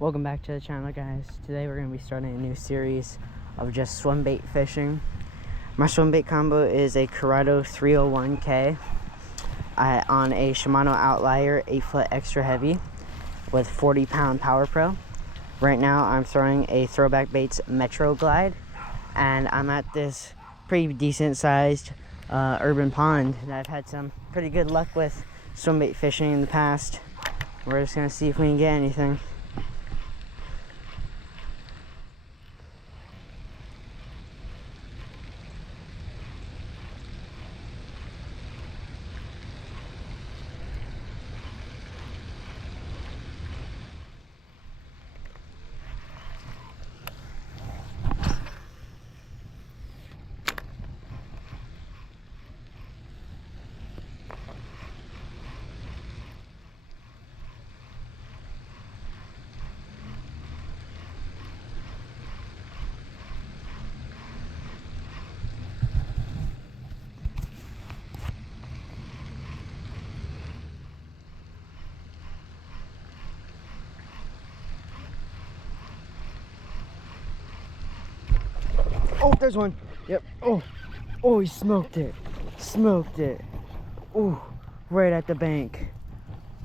Welcome back to the channel, guys. Today we're going to be starting a new series of just swim bait fishing. My swim bait combo is a Corrado 301K on a Shimano Outlier 8-foot extra heavy with 40-pound Power Pro. Right now I'm throwing a Throwback Baits Metro Glide, and I'm at this pretty decent sized urban pond that I've had some pretty good luck with swim bait fishing in the past. We're just going to see if we can get anything. Oh, there's one. Yep. Oh, he smoked it. Smoked it. Oh, right at the bank.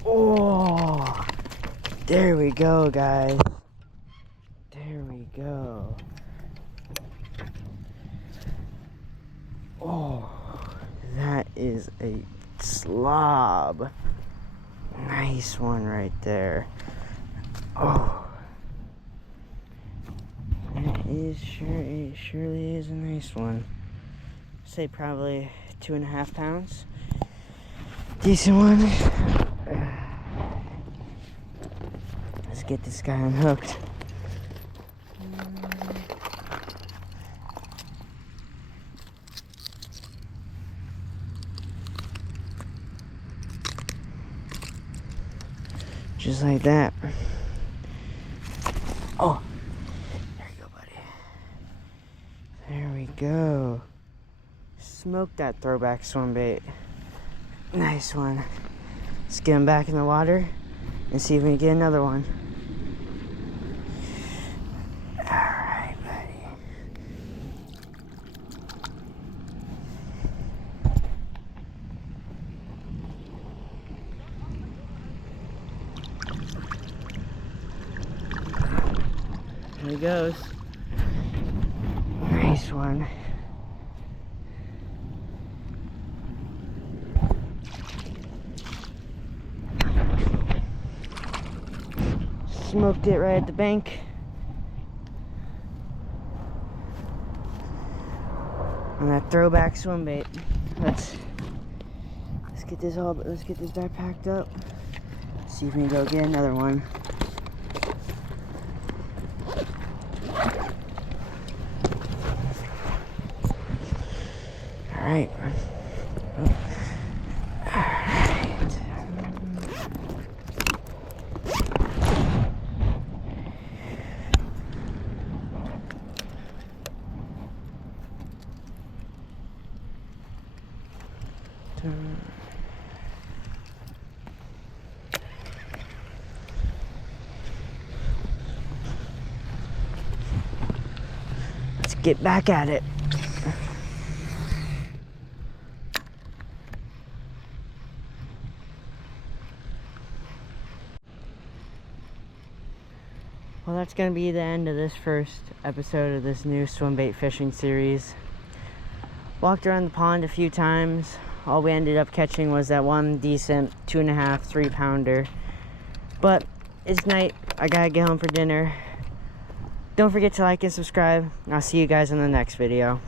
Oh, there we go, guys. There we go. Oh, that is a slob. Nice one right there. Oh. It surely is a nice one. Say probably 2.5 pounds. Decent one. Let's get this guy unhooked. Just like that. Oh. There we go. Smoke that throwback swim bait. Nice one. Let's get him back in the water and see if we can get another one. Alright, buddy. There he goes. Nice one. Smoked it right at the bank. On that throwback swim bait. Let's get this back packed up. See if we can go get another one. Alright. Let's get back at it. Well, that's going to be the end of this first episode of this new swim bait fishing series. Walked around the pond a few times. All we ended up catching was that one decent 2.5, 3 pounder. But it's night. I gotta get home for dinner. Don't forget to like and subscribe. I'll see you guys in the next video.